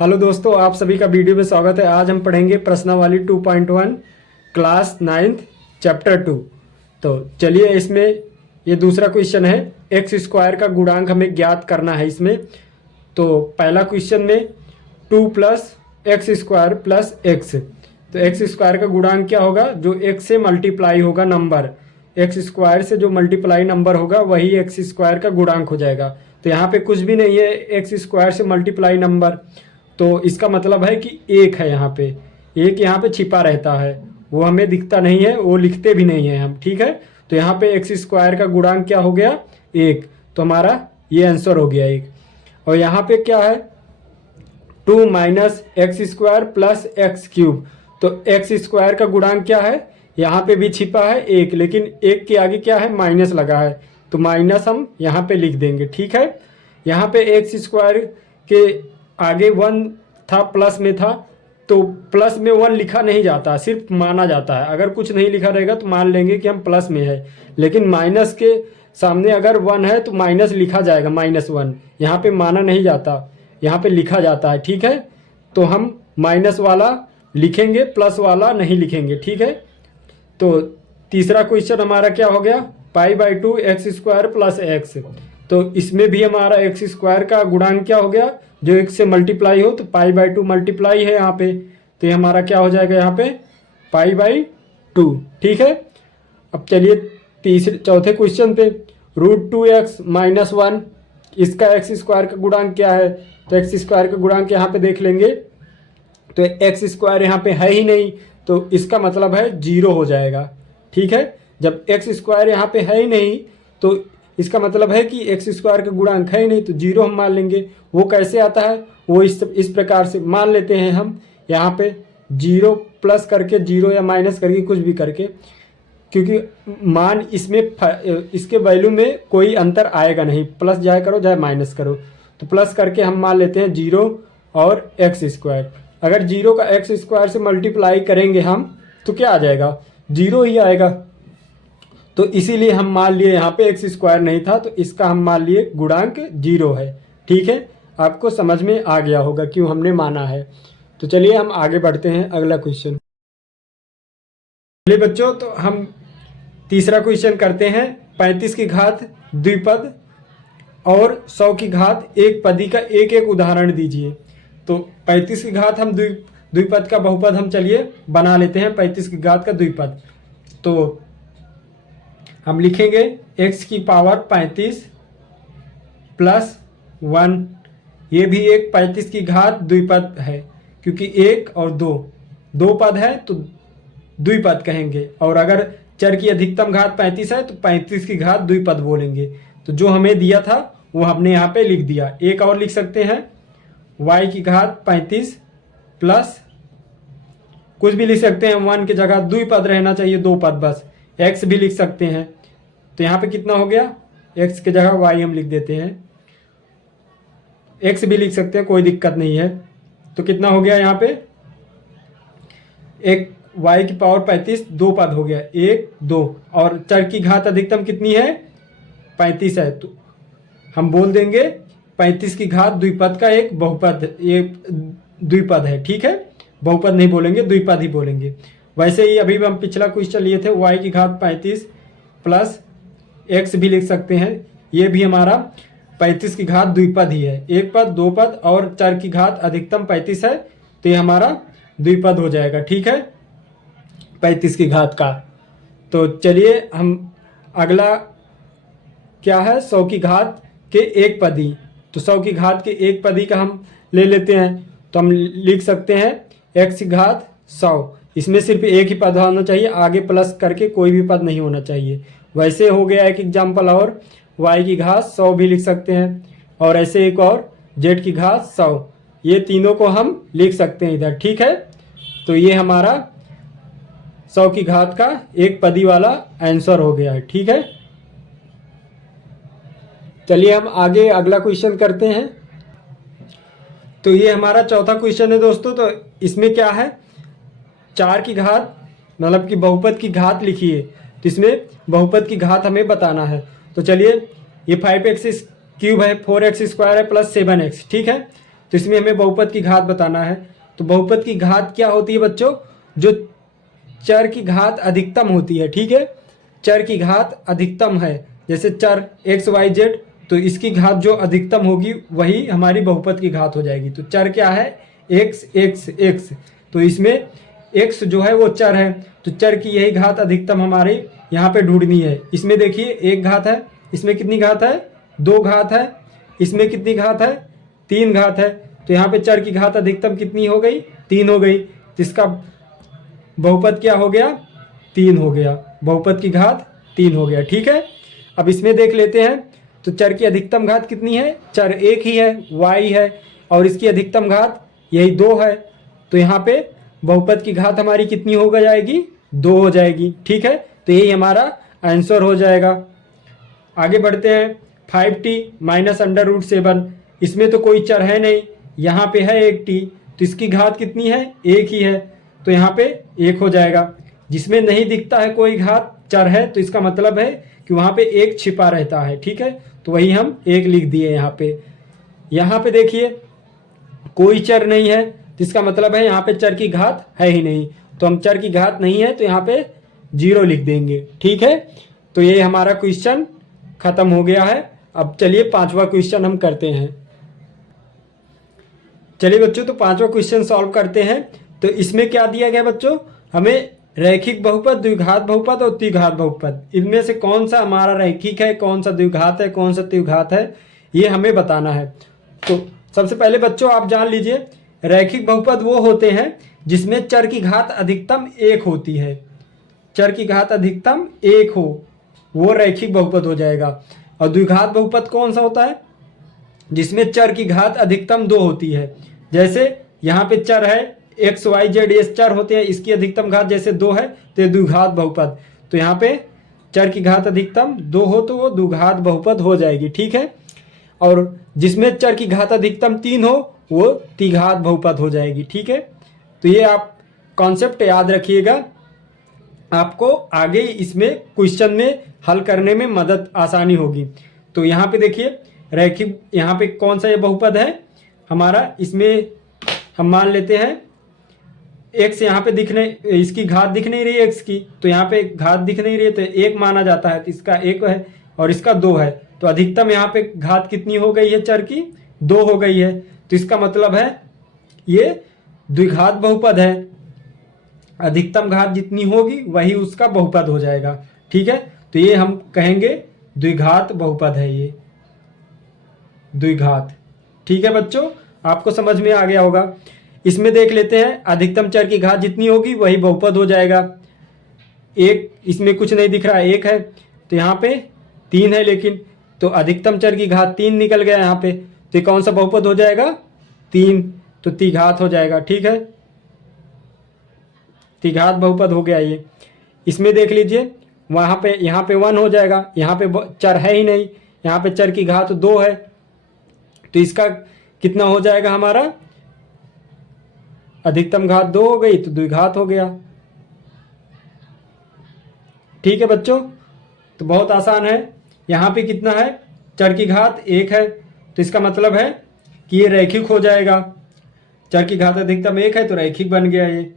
Hello दोस्तों, आप सभी का वीडियो में स्वागत है। आज हम पढ़ेंगे प्रश्नावली 2.1 क्लास 9th चैप्टर 2। तो चलिए, इसमें ये दूसरा क्वेश्चन है। एक्स स्क्वायर का गुणांक हमें ज्ञात करना है इसमें। तो पहला क्वेश्चन में 2 plus x square plus x, तो एक्स स्क्वायर का गुणांक क्या होगा? जो एक्स से मल्टीप्लाई होगा नंबर, एक्स स्क्वायर से जो मल्टीप्लाई नंबर होगा वही एक्स स्क्वायर का गुणांक हो जाएगा। तो यहाँ पे कुछ भी नहीं है, एक्स स्क्वायर से मल्टीप्लाई नंबर, तो इसका मतलब है कि एक है यहाँ पे, एक यहाँ पे छिपा रहता है, वो हमें दिखता नहीं है, वो लिखते भी नहीं है हम, ठीक है। तो यहाँ पे एक्स स्क्वायर का गुणांक क्या हो गया? एक। तो हमारा ये आंसर हो गया एक। और यहाँ पे क्या है? 2 minus x square plus x cube. तो एक्स स्क्वायर का गुणांक क्या है? यहाँ पे भी छिपा है एक, लेकिन एक के आगे क्या है? माइनस लगा है, तो माइनस हम यहाँ पे लिख देंगे, ठीक है। यहाँ पे एक्स स्क्वायर के आगे 1 था, प्लस में था, तो प्लस में 1 लिखा नहीं जाता, सिर्फ माना जाता है। अगर कुछ नहीं लिखा रहेगा तो मान लेंगे कि हम प्लस में है, लेकिन माइनस के सामने अगर 1 है तो माइनस लिखा जाएगा, -1। यहाँ पे माना नहीं जाता, यहाँ पे लिखा जाता है, ठीक है। तो हम माइनस वाला लिखेंगे, प्लस वाला नहीं लिखेंगे, ठीक है। तो तीसरा क्वेश्चन हमारा क्या हो गया? π/2 एक्स स्क्वायर प्लस एक्स। तो इसमें भी हमारा एक्स स्क्वायर का गुणांक क्या हो गया? जो एक से मल्टीप्लाई हो, तो π/2 मल्टीप्लाई है यहाँ पे, तो ये हमारा क्या हो जाएगा यहाँ पे? π/2, ठीक है। अब चलिए चौथे क्वेश्चन पे, √2x - 1, इसका एक्स स्क्वायर का गुणांक क्या है? तो एक्स स्क्वायर का गुणांक यहाँ पे देख लेंगे, तो एक्स स्क्वायर यहाँ पे है ही नहीं, तो इसका मतलब है 0 हो जाएगा, ठीक है। जब एक्स स्क्वायर यहाँ पे है ही नहीं तो इसका मतलब है कि एक्स स्क्वायर का गुणांक है ही नहीं, तो 0 हम मान लेंगे। वो कैसे आता है? वो इस प्रकार से मान लेते हैं हम, यहाँ पे 0 प्लस करके, 0 या माइनस करके, कुछ भी करके, क्योंकि मान इसमें इसके वैल्यू में कोई अंतर आएगा नहीं, प्लस जाए करो चाहे माइनस करो, तो प्लस करके हम मान लेते हैं 0 और एक्स स्क्वायर। अगर 0 का एक्स स्क्वायर से मल्टीप्लाई करेंगे हम तो क्या आ जाएगा? 0 ही आएगा। तो इसीलिए हम मान लिए यहाँ पे एक्स स्क्वायर नहीं था, तो इसका हम मान लिए गुणांक 0 है, ठीक है। आपको समझ में आ गया होगा क्यों हमने माना है। तो चलिए हम आगे बढ़ते हैं, अगला क्वेश्चन। चलिए बच्चों, तो हम तीसरा क्वेश्चन करते हैं। 35 की घात द्विपद और 100 की घात एक पदी का एक एक उदाहरण दीजिए। तो 35 की घात हम द्विपद का बहुपद हम चलिए बना लेते हैं। 35 की घात का द्विपद, तो हम लिखेंगे x की पावर 35 प्लस 1। ये भी एक 35 की घात द्विपद है, क्योंकि 1 और 2 पद है तो द्विपद कहेंगे। और अगर चर की अधिकतम घात 35 है तो 35 की घात द्विपद बोलेंगे। तो जो हमें दिया था वो हमने यहाँ पे लिख दिया। एक और लिख सकते हैं, y की घात 35 प्लस कुछ भी लिख सकते हैं, 1 की जगह द्विपद रहना चाहिए, 2 पद बस। x भी लिख सकते हैं, तो यहाँ पे कितना हो गया? x की जगह y हम लिख देते हैं, x भी लिख सकते हैं, कोई दिक्कत नहीं है। तो कितना हो गया यहाँ पे? एक y की पावर 35, 2 पद हो गया, 1 2, और चर की घात अधिकतम कितनी है? 35 है, तो हम बोल देंगे 35 की घात द्विपद का एक बहुपद, ये द्विपद है, ठीक है। बहुपद नहीं बोलेंगे, द्विपद ही बोलेंगे। वैसे ही अभी हम पिछला क्वेश्चन लिए थे, y की घात 35 प्लस x भी लिख सकते हैं, ये भी हमारा 35 की घात द्विपद ही है, एक पद, 2 पद, और चर की घात अधिकतम 35 है, तो ये हमारा द्विपद हो जाएगा, ठीक है, 35 की घात का। तो चलिए हम अगला क्या है? 100 की घात के एक पदी। तो 100 की घात के एक पदी का हम ले लेते हैं, तो हम लिख सकते हैं x की घात 100। इसमें सिर्फ एक ही पद होना चाहिए, आगे प्लस करके कोई भी पद नहीं होना चाहिए। वैसे हो गया एक एग्जाम्पल, और y की घात 100 भी लिख सकते हैं, और ऐसे एक और z की घात 100, ये तीनों को हम लिख सकते हैं इधर, ठीक है। तो ये हमारा 100 की घात का एक पदी वाला आंसर हो गया है, ठीक है। चलिए हम आगे अगला क्वेश्चन करते हैं। तो ये हमारा चौथा क्वेश्चन है दोस्तों। तो इसमें क्या है? 4 की घात, मतलब कि बहुपद की घात लिखिए, तो इसमें बहुपद की घात हमें बताना है। तो चलिए, ये 5x³ है, 4x² है प्लस 7x, ठीक है। तो इसमें हमें बहुपद की घात बताना है। तो बहुपद की घात क्या होती है बच्चों? जो चर की घात अधिकतम होती है, ठीक है, चर की घात अधिकतम है, जैसे चर एक्स वाई जेड, तो इसकी घात जो अधिकतम होगी वही हमारी बहुपद की घात हो जाएगी। तो चर क्या है? एक्स एक्स एक्स, तो इसमें एक्स जो है वो चर है, तो चर की यही घात अधिकतम हमारे यहाँ पे ढूंढनी है। इसमें देखिए एक घात है, इसमें कितनी घात है? 2 घात है, इसमें कितनी घात है? 3 घात है। तो यहाँ पे चर की घात अधिकतम कितनी हो गई? 3 हो गई। तो इसका बहुपद क्या हो गया? 3 हो गया, बहुपद की घात 3 हो गया, ठीक है। अब इसमें देख लेते हैं, तो चर की अधिकतम घात कितनी है? चर एक ही है, y है, और इसकी अधिकतम घात यही 2 है। तो यहाँ पे बहुपद की घात हमारी कितनी हो जाएगी? 2 हो जाएगी, ठीक है। तो यही हमारा आंसर हो जाएगा। आगे बढ़ते हैं। 5t माइनस अंडर रूट 7, इसमें तो कोई चर है नहीं, यहाँ पे है एक t, तो इसकी घात कितनी है? 1 ही है, तो यहाँ पे 1 हो जाएगा। जिसमें नहीं दिखता है कोई घात चर है, तो इसका मतलब है कि वहाँ पे 1 छिपा रहता है, ठीक है। तो वही हम 1 लिख दिए यहाँ पे। यहाँ पे देखिए कोई चर नहीं है, तो इसका मतलब है यहाँ पे चर की घात है ही नहीं, तो हम चर की घात नहीं है तो यहाँ पे 0 लिख देंगे, ठीक है। तो ये हमारा क्वेश्चन खत्म हो गया है। अब चलिए 5वां क्वेश्चन हम करते हैं। चलिए बच्चों, तो 5वां क्वेश्चन सॉल्व करते हैं। तो इसमें क्या दिया गया बच्चों? हमें रैखिक बहुपद, द्विघात बहुपद और त्रिघात बहुपद, इनमें से कौन सा हमारा रैखिक है, कौन सा द्विघात है, कौन सा त्रिघात है, ये हमें बताना है। तो सबसे पहले बच्चों आप जान लीजिए, रैखिक बहुपद वो होते हैं जिसमें चर की घात अधिकतम 1 होती है। चर की घात अधिकतम 1 हो, वो रैखिक बहुपद हो जाएगा। और द्विघात बहुपद कौन सा होता है? जिसमें चर की घात अधिकतम 2 होती है। जैसे यहाँ पे चर है एक्स वाई जेड, ये चर होते हैं, इसकी अधिकतम घात जैसे 2 है तो ये द्विघात बहुपद। तो यहाँ पे चर की घात अधिकतम 2 हो तो वो द्विघात बहुपद हो जाएगी, ठीक है। और जिसमें चर की घात अधिकतम 3 हो वो त्रिघात बहुपद हो जाएगी, ठीक है। तो ये आप कॉन्सेप्ट याद रखिएगा, आपको आगे इसमें क्वेश्चन में हल करने में मदद आसानी होगी। तो यहाँ पे देखिए रैखिक, यहाँ पे कौन सा ये बहुपद है हमारा? इसमें हम मान लेते हैं एक्स यहाँ पे दिखने, इसकी घात दिख नहीं रही है एक्स की, तो यहाँ पे घात दिख नहीं रही है तो 1 माना जाता है, तो इसका 1 है और इसका 2 है। तो अधिकतम यहाँ पे घात कितनी हो गई है? चर की 2 हो गई है, तो इसका मतलब है ये द्विघात बहुपद है। अधिकतम घात जितनी होगी वही उसका बहुपद हो जाएगा, ठीक है। तो ये हम कहेंगे द्विघात बहुपद है, ये द्विघात, ठीक है बच्चों, आपको समझ में आ गया होगा। इसमें देख लेते हैं, अधिकतम चर की घात जितनी होगी वही बहुपद हो जाएगा। 1, इसमें कुछ नहीं दिख रहा है, 1 है, तो यहाँ पे 3 है, लेकिन तो अधिकतम चर की घात 3 निकल गया यहाँ पे, तो कौन सा बहुपद हो जाएगा? 3, तो त्रिघात हो जाएगा, ठीक है, त्रिघात बहुपद हो गया ये। इसमें देख लीजिए वहाँ पे, यहाँ पे 1 हो जाएगा, यहाँ पे चर है ही नहीं, यहाँ पे चर की घात 2 है, तो इसका कितना हो जाएगा हमारा? अधिकतम घात 2 हो गई तो द्विघात हो गया, ठीक है बच्चों। तो बहुत आसान है। यहाँ पे कितना है? चर की घात 1 है, तो इसका मतलब है कि ये रैखिक हो जाएगा। चर की घात अधिकतम 1 है तो रैखिक बन गया, ये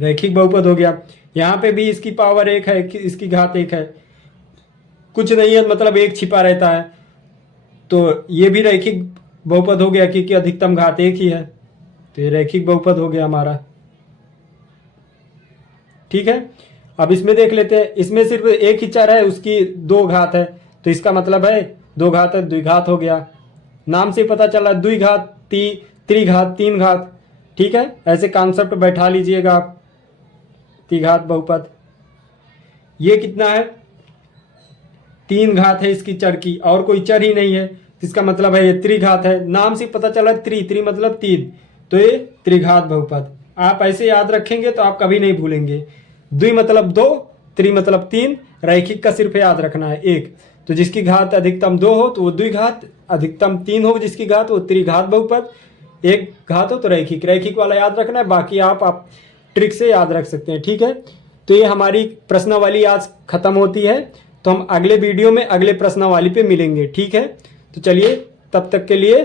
रैखिक बहुपद हो गया। यहाँ पे भी इसकी पावर 1 है, इसकी घात 1 है, कुछ नहीं है, मतलब 1 छिपा रहता है, तो ये भी रैखिक बहुपद हो गया क्योंकि अधिकतम घात 1 ही है, तो ये रैखिक बहुपद हो गया हमारा, ठीक है। अब इसमें देख लेते हैं, इसमें सिर्फ 1 ही चर है, उसकी 2 घात है, तो इसका मतलब है 2 घात है, द्विघात हो गया। नाम से पता चला द्विघात, त्रिघात, 3 घात, ठीक है। ऐसे कॉन्सेप्ट बैठा लीजिएगा आप। त्रिघात बहुपद, ये कितना है? 3 घात है इसकी चर की, और कोई चर ही नहीं है, इसका मतलब है ये त्रिघात है। नाम से पता चला त्रि मतलब 3, तो ये त्रिघात बहुपद। आप ऐसे याद रखेंगे तो आप कभी नहीं भूलेंगे। द्वि मतलब 2, त्रि मतलब 3, रैखिक का सिर्फ याद रखना है 1। तो जिसकी घात अधिकतम 2 हो तो वो द्विघात, अधिकतम 3 हो जिसकी घात वो त्रिघात बहुपद, 1 घात हो तो रैखिक, रैखिक वाला याद रखना है, बाकी आप ट्रिक से याद रख सकते हैं, ठीक है। तो ये हमारी प्रश्नावली आज खत्म होती है। तो तो हम अगले वीडियो में अगले प्रश्नावली पे मिलेंगे, ठीक है। तो चलिए तब तक के लिए